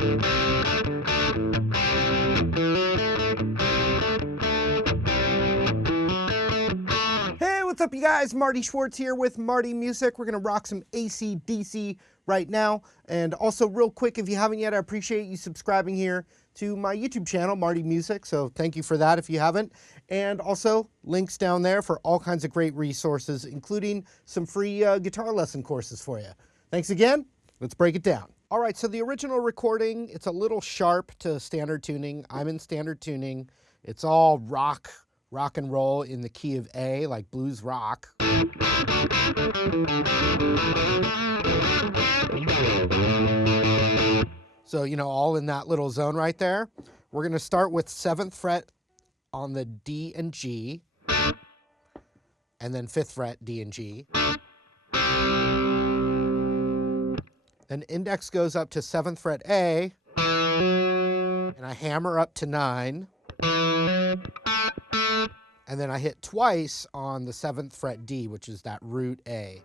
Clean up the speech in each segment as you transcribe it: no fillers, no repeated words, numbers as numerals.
Hey, what's up you guys? Marty Schwartz here with Marty Music. We're gonna rock some AC/DC right now. And also real quick, if you haven't yet, I appreciate you subscribing here to my YouTube channel, Marty Music. So thank you for that if you haven't. And also links down there for all kinds of great resources, including some free guitar lesson courses for you. Thanks again. Let's break it down. All right, so the original recording, it's a little sharp to standard tuning. I'm in standard tuning. It's all rock and roll in the key of A, like blues rock. So, you know, all in that little zone right there. We're gonna start with 7th fret on the D and G, and then 5th fret D and G. Then index goes up to 7th fret A, and I hammer up to 9. And then I hit twice on the 7th fret D, which is that root A.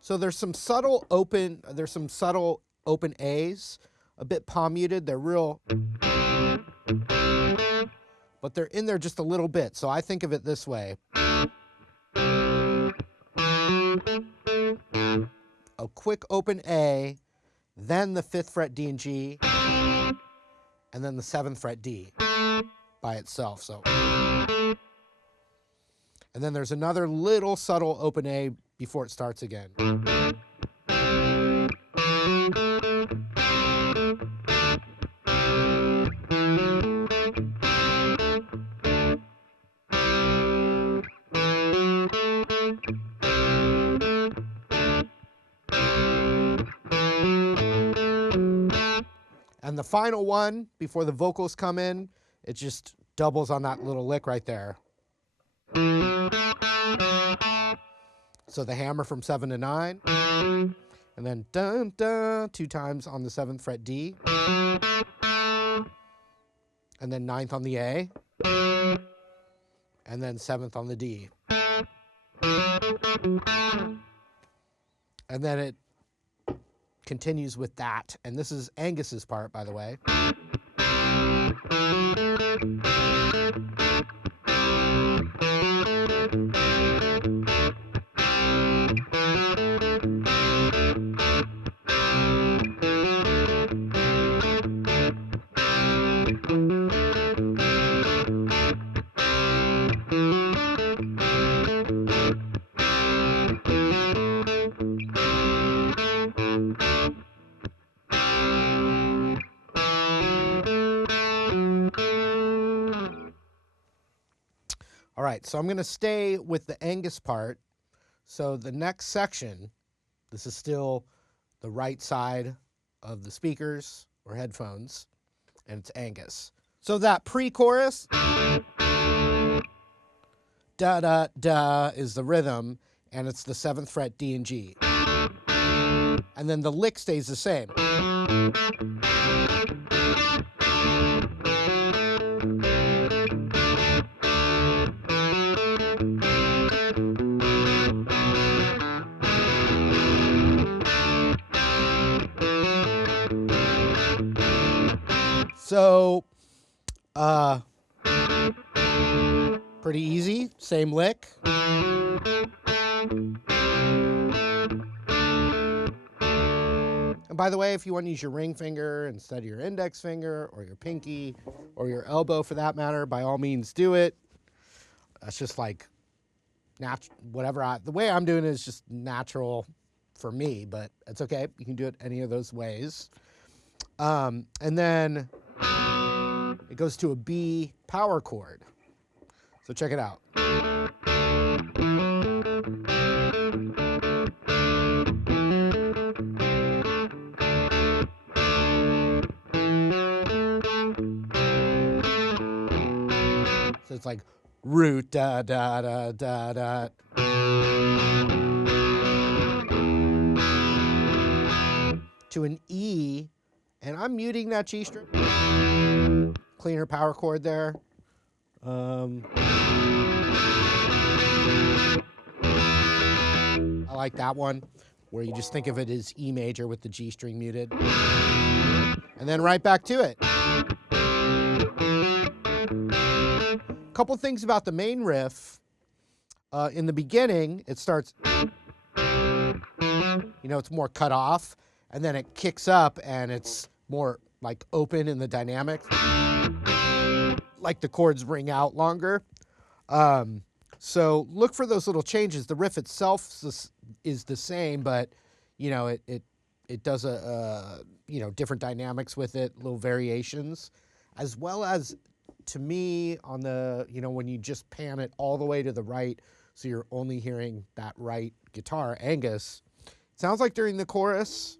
So there's some subtle open A's, a bit palm muted. They're real, but they're in there just a little bit. So I think of it this way. A quick open A, then the 5th fret D and G, and then the 7th fret D by itself. So, and then there's another little subtle open A before it starts again. And the final one, before the vocals come in, it just doubles on that little lick right there. So the hammer from 7 to 9, and then dun dun 2 times on the 7th fret D, and then 9th on the A, and then 7th on the D. And then it continues with that, and this is Angus's part, by the way. All right, so I'm going to stay with the Angus part. So the next section, this is still the right side of the speakers or headphones, and it's Angus. So that pre-chorus, da-da-da, is the rhythm, and it's the 7th fret D and G. And then the lick stays the same. So, pretty easy, same lick. And by the way, if you want to use your ring finger instead of your index finger, or your pinky, or your elbow for that matter, by all means do it. That's just like, the way I'm doing it is just natural for me, but it's okay. You can do it any of those ways. And then it goes to a B power chord. So check it out. So it's like root da da da da da. To an E And I'm muting that G string. Cleaner power chord there. I like that one, where you just think of it as E major with the G string muted. And then right back to it. Couple things about the main riff. In the beginning, it starts, it's more cut off, and then it kicks up and it's more like open in the dynamics. Like the chords ring out longer. So look for those little changes. The riff itself is the same, but it does different dynamics with it, little variations, as well as, to me, on the when you just pan it all the way to the right, so you're only hearing that right guitar, Angus. It sounds like during the chorus,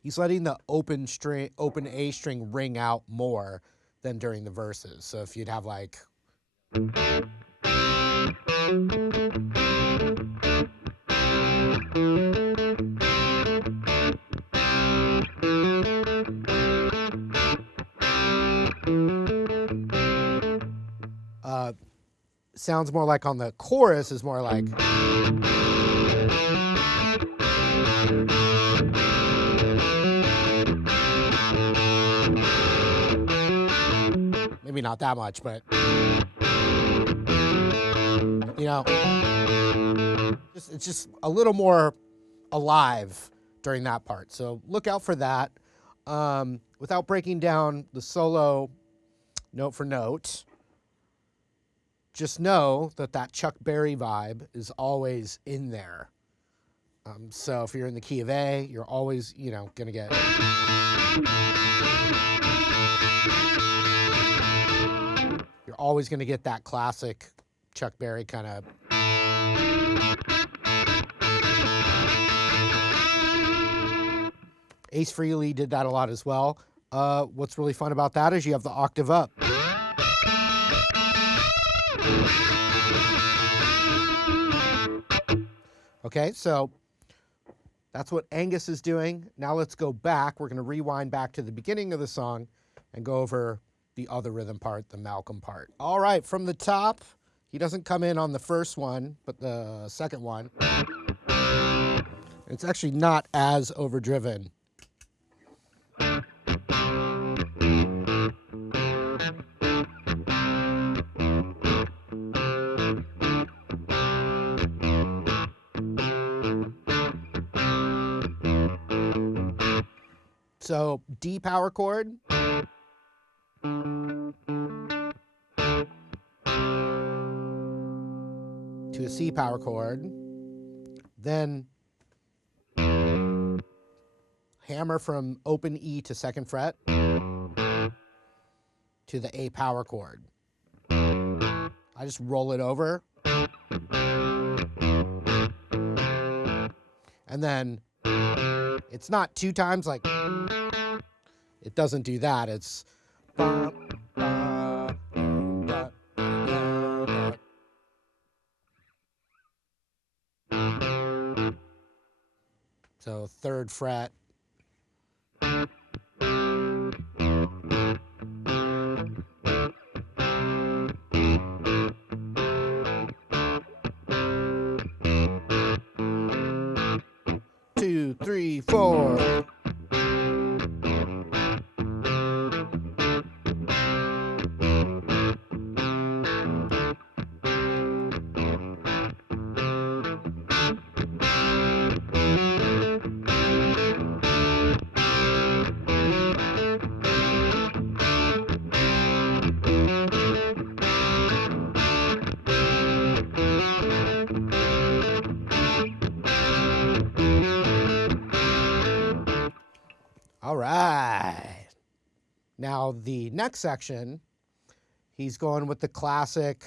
he's letting the open A string ring out more than during the verses. So if you'd have like, sounds more like on the chorus is more like, maybe not that much, but it's just a little more alive during that part. So look out for that. Without breaking down the solo note for note, just know that Chuck Berry vibe is always in there. So if you're in the key of A, you're always, gonna get. You're always gonna get that classic Chuck Berry kind of. Ace Frehley did that a lot as well. What's really fun about that is you have the octave up. Okay, so that's what Angus is doing. Now let's go back. We're going to rewind back to the beginning of the song and go over the other rhythm part, the Malcom part. All right, from the top, he doesn't come in on the first one, but the second one. It's actually not as overdriven. So D power chord, to a C power chord, then hammer from open E to second fret to the A power chord. I just roll it over, and then it's not two times, like, it doesn't do that. It's so third fret. Two, three, four. All right. Now the next section, he's going with the classic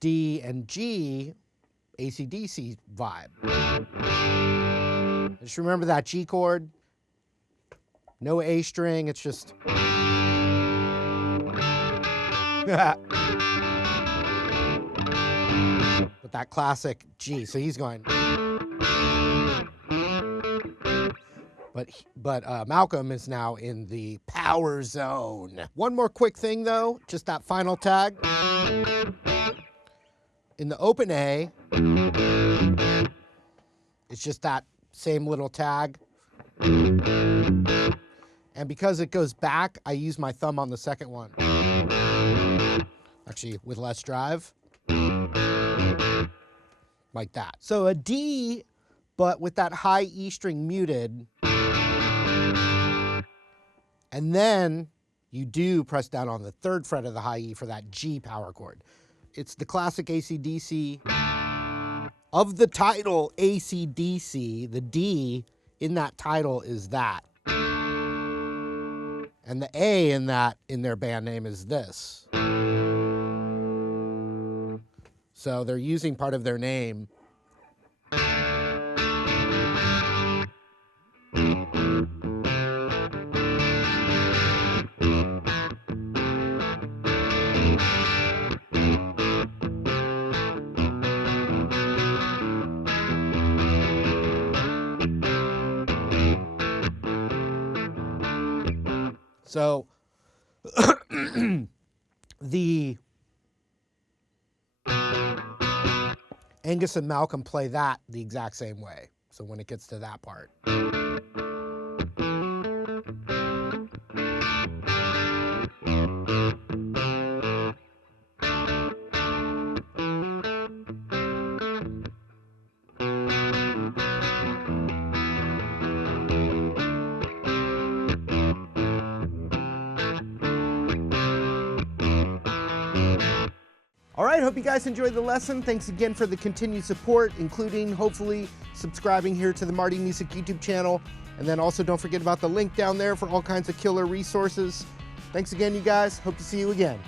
D and G AC/DC vibe. Just remember that G chord, no A string, it's just. With that classic G, so he's going. but Malcom is now in the power zone. One more quick thing though, just that final tag. In the open A, it's just that same little tag. And because it goes back, I use my thumb on the second one. Actually, with less drive. Like that. So a D, but with that high E string muted. And then you do press down on the 3rd fret of the high E for that G power chord. It's the classic AC/DC. Of the title AC/DC, the D in that title is that. And the A in their band name is this. So they're using part of their name. So the Angus and Malcom play that the exact same way. So when it gets to that part. All right, hope you guys enjoyed the lesson. Thanks again for the continued support, including hopefully subscribing here to the Marty Music YouTube channel. And then also don't forget about the link down there for all kinds of killer resources. Thanks again, you guys. Hope to see you again.